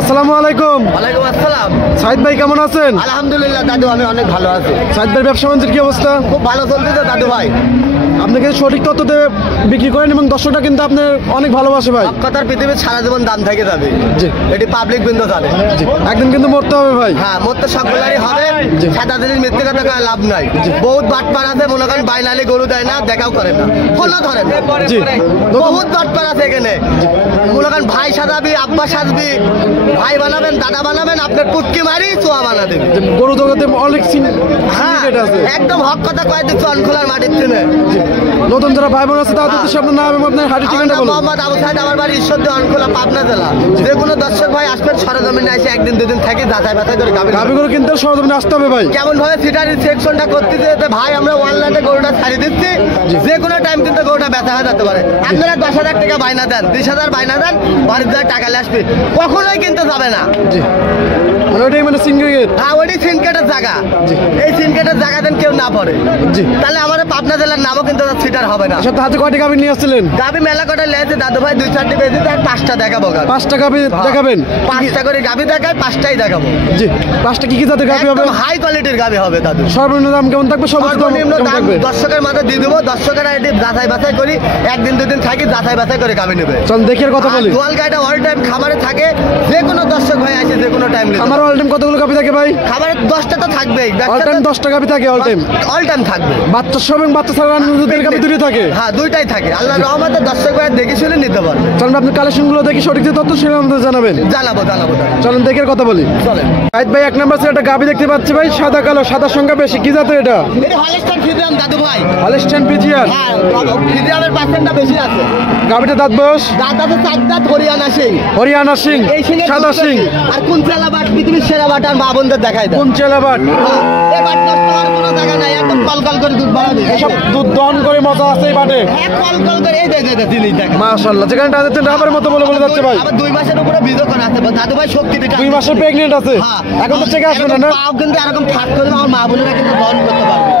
আসসালামু আলাইকুম। ওয়ালাইকুম আসসালাম। সাইদ ভাই কেমন আছেন? আলহামদুলিল্লাহ দাদু, আমি অনেক ভালো আছি। সাইদ ভাই ব্যবসা বাণিজ্যের কি অবস্থা? খুব ভালো চলতেছে দাদু ভাই। আপনাকে সঠিক তথ্যতে বিক্রি করেন এবং দর্শকটা কিন্তু আপনার অনেক ভালোবাসে ভাই। কথার পৃথিবীর সারা জীবন দাম থেকে যাবে, জি এটি পাবলিক বিন্দু জানে। একদিন কিন্তু মরতে হবে ভাই। হ্যাঁ, মরতে সকলেরই হবে। সাদা দিনের মৃত্যু কথা কয়ে লাভ নাই। বহুত বাটপার আছে, মনে করেন বাইনালি গরু দেয় না, দেখাও করে না, ফোনও ধরে না। জি বহুত বাটপার আছে এখানে। মনে করেন ভাই সাজাবি, আব্বা সাজবি, ভাই বানাবেন, দাদা বানাবেন, আপনার পুটকি মারি চোয়া বানা দেবে। গরু জগতে অনেক হ্যাঁ, সিন্ডিকেট আছে। একদম হক কথা কয়ে দিচ্ছে অনখোলার মাটির থেকে। নতুন যারা ভাই বোন আছে তাদের উদ্দেশ্যে আপনার নাম এবং আপনার হাঁটি ঠিকানা বলুন। মোহাম্মদ আবু সাইদ, আমার বাড়ি ঈশ্বরদী, অনখোলা, পাবনা জেলা। যে কোনো দর্শক ভাই আসবেন, সরজমিনে এসে একদিন দুদিন থেকে যাচাই বাছাই করে গাভী গরু কিনতে সরজমিনে আসতে হবে ভাই। কেমন ভাবে সিটারি সেকশনটা করতে যেতে ভাই, আমরা অনলাইনে গরুটা ছাড়িয়ে দিচ্ছি। যে কোনো টাইম কিন্তু গরুটা ব্যথা হয়ে যেতে পারে। আপনারা 10,000 টাকা বাইনা দেন, 20,000 বাইনা দেন, বাড়ির যায় টাকা আসবে, কখনোই কিনতে যাবে না। জি মানে ওইটাই মানে সিন্ডিকেট। হ্যাঁ, ওইটি সিনকেটের জায়গা। এই সিনকেটের জায়গা দেন কেউ না পড়ে। জি তাহলে আমাদের পাবনা জেলার নামও কিন্তু সিটার হবে না। আচ্ছা, হাতে কয়টি গাভী নিয়ে আসছিলেন? গাভি মেলা কটা লেগেছে দাদু ভাই, 2-4টি বেজে আর 5টা দেখাবো। 5টা গাভী দেখাবেন? 5টা করে গাভি দেখায়, 5টাই দেখাবো। জি 5টা কি কি জাতের গাভী হবে? হাই কোয়ালিটির গাভি হবে দাদু। সর্বনিম্ন দাম কেমন থাকবে? সর্বনিম্ন কেমন দাম থাকবে? দর্শকের মাঝে দিয়ে দেবো। দর্শকেরা এটি যাচাই বাছাই করি, একদিন দুদিন থাকি, যাচাই বাছাই করে গাভি নেবে। চল দেখি আর কথা বলি। দোয়াল গাড়িটা অল টাইম খামারে থাকে, যে কোনো দর্শক ভাই আসে যে কোনো টাইম। আমার অল টাইম কতগুলো গাভী থাকে ভাই? খাবারে 10টা তো থাকবেই, অল টাইম 10টা গাভী থাকে অল টাইম। অল টাইম থাকবে। বাচ্চা সব এবং বাচ্চা ছাড়া দুধের গাভী দুটোই থাকে। হ্যাঁ, দুইটাই থাকে। আল্লাহ রহমতে দর্শক ভাই দেখে শুনে নিতে পারবে। চলুন আপনি কালেকশনগুলো দেখি, সঠিক যে তথ্য সেটা আমাদের জানাবেন। জানাবো দাদু। চলুন দেখে আর কথা বলি। চলেন। সাইদ ভাই, 1 নম্বর একটা গাভী দেখতে পাচ্ছি ভাই, সাদা কালো, সাদার সংখ্যা বেশি, কি জাতের এটা? এটা হলস্টাইন ফ্রিজিয়ান দাদু ভাই। Holstein Friesian. হ্যাঁ, ফ্রিজিয়ানের পার্সেন্টটা বেশি আছে। গাভীটা দাঁত বয়স? দাদাতে 4 দাঁত, হরিয়ানা সিং। হরিয়ানা সিং, এই সিংয়ের সাদা দুধ সিং। বেশি। আর কোন চেলা বাট পৃথিবীর সেরা বাট আর মা বোনদের দেখাই দেয়। কোন চেলাবাট? এই বাট নষ্ট হওয়ার কোনো জায়গা নাই, একদম কলকল করে দুধ বাড়াবে। এসব দুধ দহন করে মজা আছে এই বাটে। হ্যাঁ, কলকল করে এই যে জিনিস দেখা। মাশাআল্লাহ, যেখানে টানতে রাবার মতো বলে যাচ্ছে ভাই। আবার 2 মাসের উপরে বীজও করা আছে দাদু ভাই, শক্তি দিতে। 2 মাসের প্রেগন্যান্ট আছে। হ্যাঁ, এখন তো চেক আসবে না? পাও কিন্তু এরকম ফাঁক করে আমার মা বোনেরা কিন্তু দহন করতে পারবে।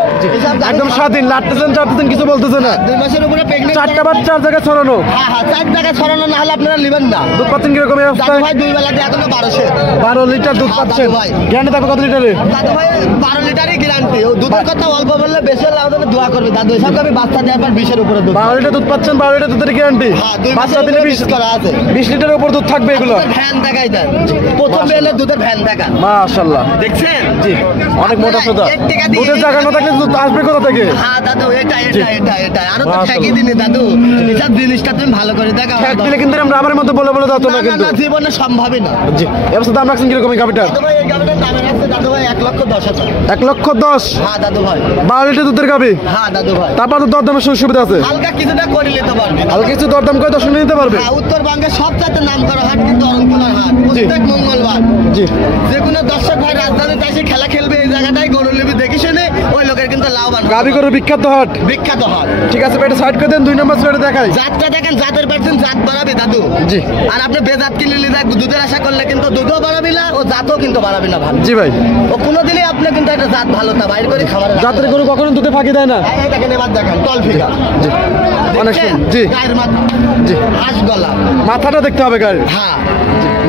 একদম স্বাধীন, লাটতেছেন চাটতেছেন, কিছু বলতেছে না। 2 মাসের উপরে প্রেগন্যান্ট। 4টা বাট 4 জায়গায় ছড়ানো। হ্যাঁ, 4 জায়গায় ছড়ানো, না হলে আপনারা নেবেন না। দুধ পাচ্ছেন কিরকম এই দাদু অবস্থায়? ভাই 2 বেলাতে এখনো 1200। 12 লিটার দুধ পাচ্ছেন। দাদু ভাই। গ্যারান্টি থাকবে কত লিটারে? দাদু ভাই 12 লিটারই গ্যারান্টি। ও দুধের কথা অল্প বললে বেশি হলে আমাদের দোয়া করবে দাদু। এসব আমি বাচ্চা দেওয়ার পর 20-এর উপরে দুধ। 12 লিটার দুধ পাচ্ছেন, 12 লিটার দুধের গ্যারান্টি। হ্যাঁ, 2 বাচ্চা মাসের দিলে উপরে 20 বীজ করা আছে। 20 লিটারের উপর দুধ থাকবে এগুলো। ভ্যান দেখাই দেন, প্রথম বেলে দুধের ভ্যান দেখা মাশাআল্লাহ, দেখছেন? জি অনেক মোটা সোজা। এক টাকা দিয়ে দুধের জায়গা না থাকলে দুধ আসবে কোথা থেকে? হ্যাঁ দাদু, এটা আরো তো মাশাআল্লাহ। ঠেকি দিনি দাদু। এসব জিনিসটা তুমি ভালো করে দেখো। ঠেক দিলে কিন্তু আমরা আবার মতো বলে বলে দাও তো না কিন্তু। জীবনে সম্ভবই না। জি এবার দাম রাখছেন কিরকম এই গাভীটার? দাদু ভাই, এই গাভিটার দাম আছে দাদু ভাই 1,10,000। 1,10,000। হ্যাঁ দাদু ভাই। 12 লিটার দুধের গাভী। হ্যাঁ দাদু ভাই, তারপর তো দরদামের সুযোগ সুবিধা আছে। হালকা কিছুটা করে নিতে পারবে। আর কিছু দরদাম করে দর্শন নিতে পারবে। হ্যাঁ, উত্তরবঙ্গের সবচাইতে নাম করা হাট কিন্তু অরণকুলার হাট, প্রত্যেক মঙ্গলবার। জি যে কোনো দর্শক ভাই রাজধানীতে এসে খেলা খেলবে, এই জায়গাটাই গরু লিবি দেখে শুনে ওই লোকের কিন্তু লাভবান। গাভী গরুর বিখ্যাত হাট। বিখ্যাত হাট। ঠিক আছে, এটা সাইড করে দেন। 2 নম্বর সাইডে দেখাই। জাতটা দেখেন, জাতের পার্সেন্ট জাত বাড়াবে দাদু। জি আর আপনি বেজাত কিনে নিলে দুধের আশা করলে কিন্তু দুধও বাড়াবি না, ও জাতও কিন্তু বাড়াবি না ভালো। জি ভাই, ও কোনোদিনই আপনি কিন্তু একটা জাত ভালো তা বাইর করে খাবার। জাতের গরু কখনো দুধে ফাঁকি দেয় না। এই দেখেন, এবার দেখেন টল ফিগার। জি অনেক দেখছেন? সুন্দর। জি গায়ের মাথা, জি হাঁস গলা। মাথাটা দেখতে হবে গাড়ির। হ্যাঁ,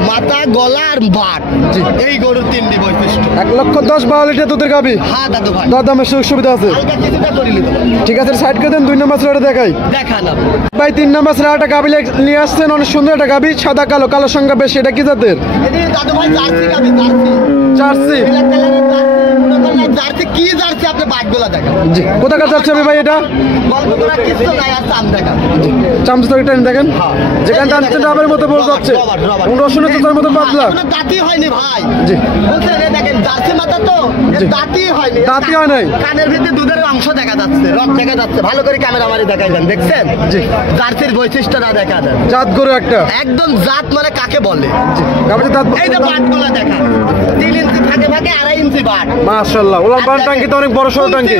মাথা, গলা আর বাট। জি। এই গরুর 3টি বৈশিষ্ট্য। 1,10,000 12 লিটার দুধের গাভী। হ্যাঁ দাদু ভাই, দরদামের সুযোগ সুবিধা আছে। হালকা কিছুটা করে নিতে পারবে। ঠিক আছে, সাইড করে দেন। 2 নম্বর সাইডে দেখাই। দেখান ভাই 3 নম্বর সাইডে একটা গাভী নিয়ে আসছেন, অনেক সুন্দর একটা গাভী, সাদা কালো, কালো সংখ্যা বেশি। এটা কি জাতের? এটি দাদু ভাই জার্সি গাবি, জার্সি। জার্সি। ব্ল্যাক কালারের জার্সি। মনে করেন না জার্সি কি জার্সি, আপনি বাটগুলা দেখেন। জি কোথাকার যাচ্ছে আমি ভাই এটা? গল্প করা কিছু নাই, আর চাম দেখান। চামচ তরি টাইম দেখেন, যেখানে টানছেন রাবের মতো বল যাচ্ছে, রসুনের তোতার মতো পাতলা। এখনো দাঁতই হয়নি ভাই। জি বুঝলেন? এই দেখেন জার্সি মাথা তো, এর জি। দাঁতই হয়নি। দাঁতই হয় নাই। কানের ভিতরে দুধের অংশ দেখা যাচ্ছে, রক দেখা যাচ্ছে। ভালো করে ক্যামেরা মারি দেখাই দেন, দেখছেন? জি। জার্সির বৈশিষ্ট্যটা দেখা দেন। জাত গরু একটা। একদম জাত মানে কাকে বলে? জি গাভীর দাঁত। এই যে বাটগুলা দেখা, 3 ইঞ্চি ফাঁকে ফাঁকে 2.5 ইঞ্চি বাট। মাশাআল্লাহ, ওলান পান টাঙ্কি তো অনেক বড় সড় টাঙ্কি।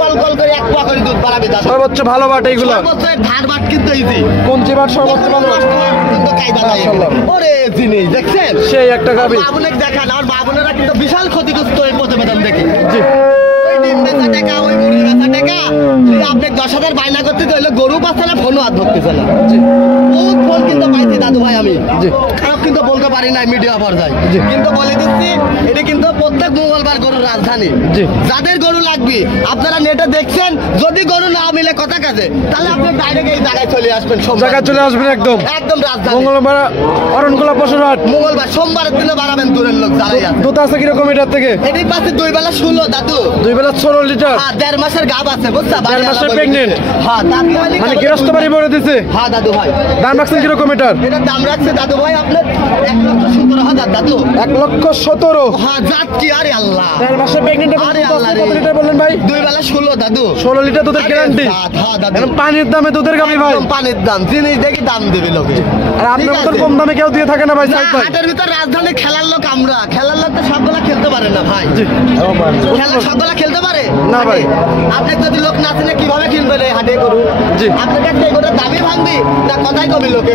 কল কল করে এক পা করে দুধ বাড়াবে দাদা। সর্বোচ্চ ভালো বাট এইগুলা। সর্বোচ্চ ধার বাট কিন্তু ইজি। কোনচি বাট সর্বোচ্চ ভালো। কিন্তু কায়দা নাই। মাশাআল্লাহ। ওরে জিনিস দেখছেন? সেই একটা গাভী। বাবুনেক দেখান, আমার বাবুনেরা কিন্তু বিশাল ক্ষতিগ্রস্ত এই প্রতিবেদন দেখে। জি ওই ডিম বেচা টাকা, ওই মুরগি বেচা টাকা, আপনি 10,000 বায়না করতে হইলে গরু পাচ্ছে না, ফোনও হাত ধরতেছে না। বহুত ফোন কিন্তু পাইছি দাদু ভাই আমি, খারাপ কিন্তু বলতে পারি না মিডিয়া পর্যায়ে, কিন্তু বলে দিচ্ছি এটা কিন্তু প্রত্যেক মঙ্গলবার গরুর রাজধানী। যাদের গরু লাগবে আপনারা নেটে দেখছেন, যদি গরু না মিলে কথা কাজে, তাহলে আপনি ডাইরেক্ট এই জায়গায় চলে আসবেন, জায়গায় চলে আসবেন একদম একদম রাজধানী। মঙ্গলবার অরণকুলা পশুরহাট, মঙ্গলবার সোমবারের দিনে বাড়াবেন দূরের লোক যারাই আছে। দুধ আছে কিরকম এটার থেকে? এটির পাশে 2 বেলা 16 দাদু, 2 বেলা 16 লিটার। হ্যাঁ 1.5 মাসের গাব আছে বুঝছা, 1.5 মাসের প্রেগনেন্ট। হ্যাঁ মানে গৃহস্থ বাড়ি বলে দিছে। হ্যাঁ দাদু ভাই। দাম রাখছেন কিরকম এটার? এটার দাম রাখছে দাদু ভাই আপনার 1,17,000 দাদু। 1,17,000। হ্যাঁ জাত কি আরে আল্লাহ। 1.5 মাসের প্রেগনেন্ট। আরে আল্লাহ রে। কত লিটার বললেন ভাই? 2 বেলা 16 দাদু। 16 লিটার দুধের গ্যারান্টি। হ্যাঁ দাদু। এখন পানির দামে দুধের গাবি ভাই। একদম পানির দাম, জিনিস দেখি দাম দেবে লোকে। আর আপনার মতন কম দামে কেউ দিয়ে থাকে না ভাই। সাইড ভাই হাটের ভিতর রাজধানী খেলার লোক আমরা, খেলার লোক তো সবগুলা খেলতে পারে না ভাই। খেলা সবগুলা খেলতে পারে না ভাই। আপনি যদি লোক না চিনে কিভাবে কিনবেন এই হাটে গরু? আপনার কাছে এই গরুর দামই ভাঙবি না কথাই কবি লোকে?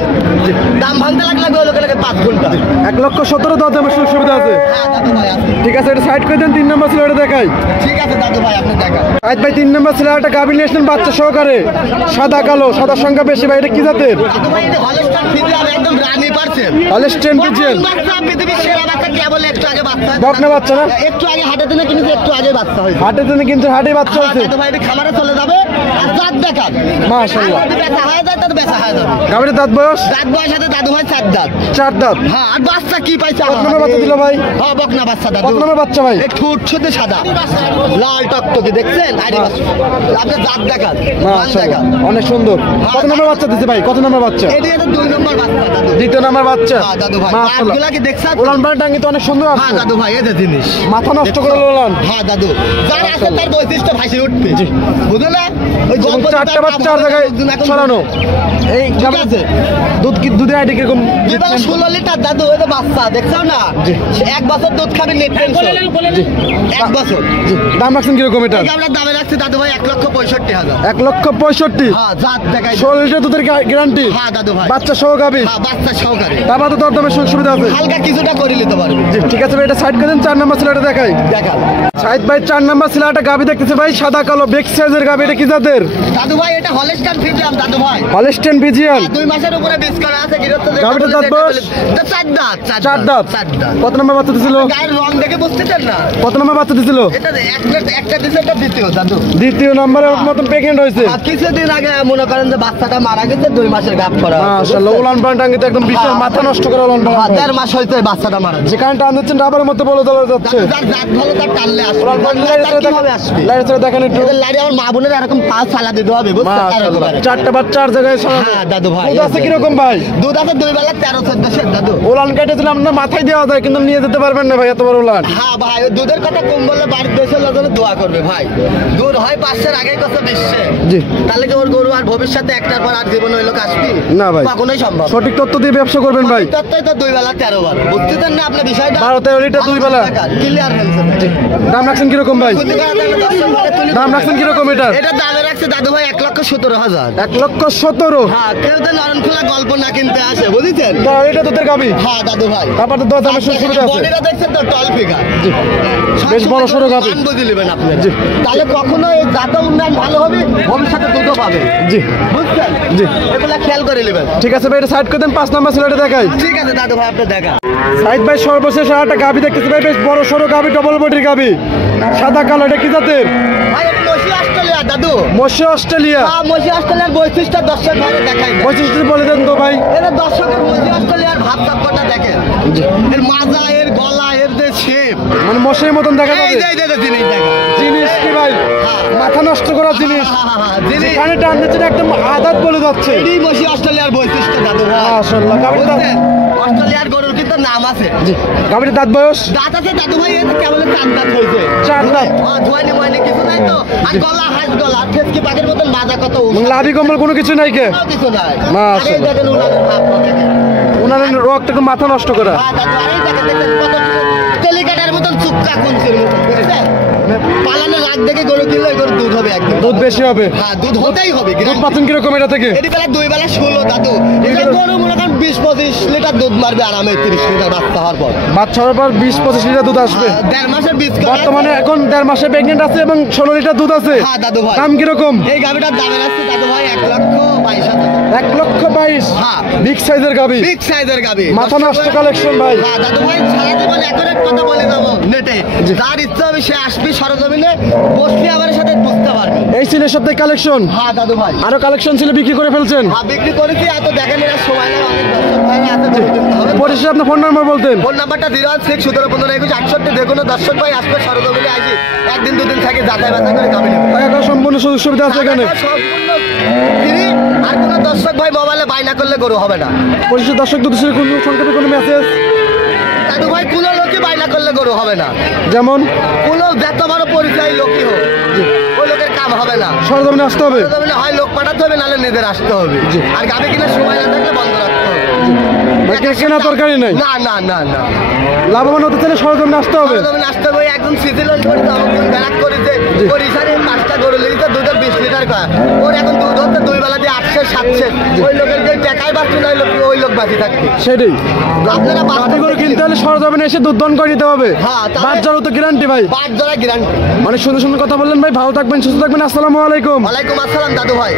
দাম ভাঙতে লাগবে ওই লোকে লাগে 5 ঘন্টা। 1,17,000 দাম দেওয়ার সুযোগ সুবিধা আছে। হ্যাঁ দাদু ভাই আছে। ঠিক আছে, এটা সাইড করে দেন। 3 নম্বর ছিল এটা দেখাই। ঠিক আছে দাদু ভাই আপনি দেখা। সাইড ভাই 3 নম্বর ছিল একটা গাভী নিয়ে আসলেন বাচ্চা সহকারে, সাদা কালো, সাদা সংখ্যা বেশি ভাই। এটা কি জাতের? দাদু ভাই এটা হলস্টাইন ফ্রিজিয়ান, একদম রানী পারছেন। হলস্টাইন ফ্রিজিয়ান বাচ্চা পৃথিবীর সেরা বাচ্চা কেবল একটু আগে বাচ্চা হয়েছে। বকনা বাচ্চা না? একটু আগে হাটে দিনে কিন্তু একটু আগে বাচ্চা হয়েছে। হাটে দিনে কিন্তু হাটে বাচ্চা হ্যাঁ, হয়েছে। দাদু ভাই এটা খামারে চলে যাবে আর জাত দেখান। মাশাআল্লাহ। আর যদি বেচা হয়ে যায় তাহলে বেচা হয়ে যাবে। গাভীর দাঁত বয়স দাঁত বয়স আছে দাদু ভাই 4 দাঁত। 4 দাঁত। হ্যাঁ আর বাচ্চা কি পাইছে? কত নম্বর বাচ্চা দিল ভাই? হ্যাঁ বকনা বাচ্চা দাদু। কত নম্বর বাচ্চা ভাই? একটু উঠছে সাদা লাল টকটকে দেখছেন? আরে আপনি জাত দেখান, মান মাশাআল্লাহ, দেখান। অনেক সুন্দর। কত নম্বর বাচ্চা দিছে ভাই? কত নম্বর বাচ্চা? এটি এটা 2 নম্বর বাচ্চা দাদু। 2য় নম্বর বাচ্চা। হ্যাঁ দাদু ভাই। মাশাআল্লাহ। আটগুলা কি দেখছেন? উলান পালান টাঙ্গি তো অনেক সুন্দর হ্যাঁ আছে। দাদু ভাই এটা জিনিস মাথা নষ্ট করে উলান। হ্যাঁ দাদু, যার আছে তার বৈশিষ্ট্য ভাসে উঠবে। বুঝলো না? ওই এবং গল্প 4টা বাচ্চা আর জায়গায় ছড়ানো। এই ঠিক আছে। দুধ কি দুধের আইডি কিরকম? 16 লিটার দাদু, ওই তো বাচ্চা দেখছো না? 1 বছর দুধ খাবে নেট টেনশন। 1 বছর। দাম রাখছেন কিরকম এটা? আমরা দামে রাখছি দাদু ভাই 1,65,000। 1,65,000। হ্যাঁ জাত দেখাই। 16 লিটার দুধের গ্যারান্টি। হ্যাঁ দাদু ভাই। বাচ্চা সহ গাভী। হ্যাঁ বাচ্চা সহকারে। তারপর তো দরদামের সুযোগ সুবিধা আছে। হালকা কিছুটা করে নিতে পারবে। ঠিক আছে ভাই, এটা সাইড করে দেন। 4 নম্বর ছিল এটা দেখাই। দেখান সাইড ভাই 4 নম্বর ছিল একটা গাভী দেখতেছে ভাই, সাদা কালো বেক সাইজের গাভী। এটা কি জাতের? দাদু ভাই এটা হলস্টাইন ফ্রিজিয়ান দাদু ভাই। Holstein Friesian. 2 মাসের উপরে বীজ করা আছে। গাভীটার দাঁত বয়স? 4 দাঁত। 4 দাঁত। 4 দাঁত। কত নম্বর বাচ্চা দিছিল? গায়ের রং দেখে বুঝতেছেন না? কত নম্বর বাচ্চা দিছিল? এটা একটা দিছে, এটা দ্বিতীয় দাদু। 2য় নম্বরের মতন প্রেগন্যান্ট হয়েছে। আর কিছুদিন আগে মনে করেন যে বাচ্চাটা মারা গেছে, 2 মাসের গাপ করা। মাশাআল্লাহ, উলান পালান টাঙ্গি তো একদম বিশাল মাথা নষ্ট করে উলান পালান। 1.5 মাস হয়েছে বাচ্চাটা মারা গেছে। যেখানে টান দিচ্ছেন রাবারের মতো বলে চলে যাচ্ছে। যার জাত ভালো তার টানলে আসবে। উলান পালান তার কিভাবে আসবে? লাইট চলে দেখেন একটু। এদের লাইরে আমার মা বোনের এরকম পা চালা দিতে হবে বুঝছেন? মাশাআল্লাহ, 4টা বাচ্চা 4 জায়গায় ছড়ানো। হ্যাঁ দাদু ভাই। দুধ আছে কিরকম ভাই? দুধ আছে 2 বেলা 13-14 সের দাদু। উলান কেটে দিলাম না, মাথায় দেওয়া যায় কিন্তু নিয়ে যেতে পারবেন না ভাই, এত বড় উলান। হ্যাঁ ভাই, ওই দুধের কথা কম বললে বাড়ির দেশের লোকজন দোয়া করবে ভাই। দুধ হয় 500 আগেই কত বিশ্বে। জি। তাহলে কি ওর গরু আর ভবিষ্যতে একটার পর আর জীবনে ওই লোক আসবি? না ভাই, কখনোই সম্ভব। সঠিক তথ্য দিয়ে ব্যবসা করবেন ভাই। তত্ত্বই তো 2 বেলা 13 বার। বুঝতেছেন না আপনি বিষয়টা? 12-13 লিটার 2 বেলা। ক্লিয়ার হয়েছে। দাম রাখছেন কিরকম ভাই? দাম রাখছেন কিরকম এটার? এটা দামে রাখছে দাদু ভাই 1,17,000। 1,17,000। হ্যাঁ কেউ তো নরম খোলা গল্প না কিনতে আসে বুঝেছেন? তো এটা দুধের গাভী। হ্যাঁ দাদু ভাই। তারপর তো দামের সুযোগ সুবিধা আছে। বডিটা দেখছেন তো টল ফিগার। বেশ বড় সড়ো গাভী। বুঝে নেবেন আপনি। তাহলে কখনো এই জাতের উন্নয়ন ভালো হবে, ভবিষ্যতে দুধও পাবে। জি বুঝছেন? জি। এগুলা খেয়াল করে নেবেন। ঠিক আছে ভাই, এটা সাইড করে দেন। 5 নম্বর ছিল এটা দেখাই। ঠিক আছে দাদু ভাই, আপনি দেখা। সাইড ভাই সর্বশেষ আর একটা গাভী দেখতেছি ভাই, বেশ বড় সড়ো গাভী, ডবল বডির গাভী, সাদা কালো। এটা কি জাতের? ভাই এটা মসি অস্ট্রেলিয়া দাদু। মশি অস্ট্রেলিয়া। হ্যাঁ মসি অস্ট্রেলিয়ার বৈশিষ্ট্য দর্শক ভাই দেখাই না। বৈশিষ্ট্য বলে দেন তো ভাই। এর দর্শকের মসি অস্ট্রেলিয়ার ভাব সাপটা দেখেন। এর মাজা, এর গলা, এর যে শেপ, মানে মশির মতন দেখা এই যাচ্ছে। যে জিনিস দেখেন। জিনিস কি ভাই? মাথা নষ্ট করা জিনিস। জিনিস যেখানে টান দিচ্ছেন একদম আদাত বলে যাচ্ছে। এটাই মসি অস্ট্রেলিয়ার বৈশিষ্ট্য দাদু ভাই। মাশাআল্লাহ, গাভীর দাঁত। বুঝছেন? অস্ট্রেলিয়ার গরুর কিন্তু নাম আছে। জি। গাভীর দাঁত বয়স? দাঁত আছে দাদু ভাই, এর কেবল 4 দাঁত হয়েছে। 4 দাঁত। হ্যাঁ ধোয়ানি ময়নি কিছু নাই তো। আর গলা হাঁস গলা, ফেসকি পাখির মতন মাজা কত মানে লাভি কম্বল কোনো কিছু নাই কে? কিছু নাই। মাশাআল্লাহ। আরে দেখেন উনাদের ভাবটা দেখেন। ওনার রক্তকে মাথা নষ্ট করা। হ্যাঁ দাদু, আরে দেখেন কত টেলিকাটার মতন চুক্কা কুঞ্চির মতো বুঝছেন? পালানোর রাগ দেখে গরু কিনলে ওই গরুর দুধ হবে একদম। দুধ বেশি হবে। হ্যাঁ দুধ হতেই হবে। দুধ পাচ্ছেন কিরকম এটা থেকে? এটি বেলা 2 বেলা 16 দাদু। এটা গরু মনে করেন 20-25 লিটার দুধ মারবে আরামে, 30 লিটার বাচ্চা হওয়ার পর। বাচ্চা হওয়ার পর 20-25 লিটার দুধ আসবে। 1.5 মাসের বীজ করা বর্তমানে এখন 1.5 মাসে প্রেগনেন্ট আছে এবং 16 লিটার দুধ আছে। হ্যাঁ দাদু ভাই। দাম কিরকম? এই গাভিটার দামের আছে দাদু ভাই 1,22,000। 1,22,000। হ্যাঁ। বিগ সাইজের গাভী, বিগ সাইজের গাভি। মাথা নষ্ট কালেকশন ভাই। হ্যাঁ দাদু ভাই সারা জীবন একুরেট কথা বলে যাবো নেটে। যার ইচ্ছা হবে সে আসবি সরজমিনে, বসলে আমার সাথে বুঝতে পারবে। এই ছিল সপ্তাহে কালেকশন। হ্যাঁ দাদু ভাই। আরো কালেকশন ছিল বিক্রি করে ফেলছেন। হ্যাঁ বিক্রি করেছি, এত দেখেন এর সময় নেই, অনেক দর্শক ভাইরা আছে, গরু কিনতে হবে। পরিশেষে আপনার ফোন নাম্বার বলতেন। ফোন নাম্বারটা 016-17-15-21-68। যে কোনো দর্শক ভাই আসবে সরজমিনে, আসি একদিন দুদিন থাকে যাচাই বাছাই করে গাভি নেবে। টাকা সম্পূর্ণ সুযোগ সুবিধা আছে এখানে। টাকা সম্পূর্ণ ফ্রি। আর কোনো দর্শক ভাই মোবাইলে বায়না করলে গরু হবে না। পরিশেষে দর্শক দুটো ছিল কোন সংক্ষেপে কোনো মেসেজ? দাদু ভাই কোনো লোকই বায়না করলে গরু হবে না। যেমন কোনো যত বড় পরিচয় লোকই হোক, ওই লোকের কাম হবে না। সরজমিনে আসতে হবে। সরজমিনে হয় লোক পাঠাতে হবে, নাহলে নিজের আসতে হবে। আর গাভি কিনার সময় না থাকলে বন্ধ রাখতে হবে। কেনা তরকারি নাই। না না না না, লাভবান হতে চাইলে সরজমিনে আসতে হবে। সরজমিনে আসতে হবে। একদম সিজিলন করে তো আমাকে ব্যারাক করেছে, করিসারে 5টা গরু লেগেছে, দুধের 20 লিটার করে। ওর এখন দুধ হচ্ছে 2 বেলা দিয়ে 800-700। ওই লোকের যে টাকাই বাঁচছে না, ওই লোক বাঁচি থাকবে। সেটাই। আপনারা গাভী গরু কিনতে হলে সরজমিনে এসে দুধ দন করে নিতে হবে। হ্যাঁ, তাহলে- বাচ্চারও তো গ্যারান্টি ভাই। 5 জোড়া গ্যারান্টি। অনেক সুন্দর সুন্দর কথা বললেন ভাই। ভালো থাকবেন, সুস্থ থাকবেন। আসসালামু আলাইকুম। ওয়ালাইকুম আসসালাম দাদু ভাই।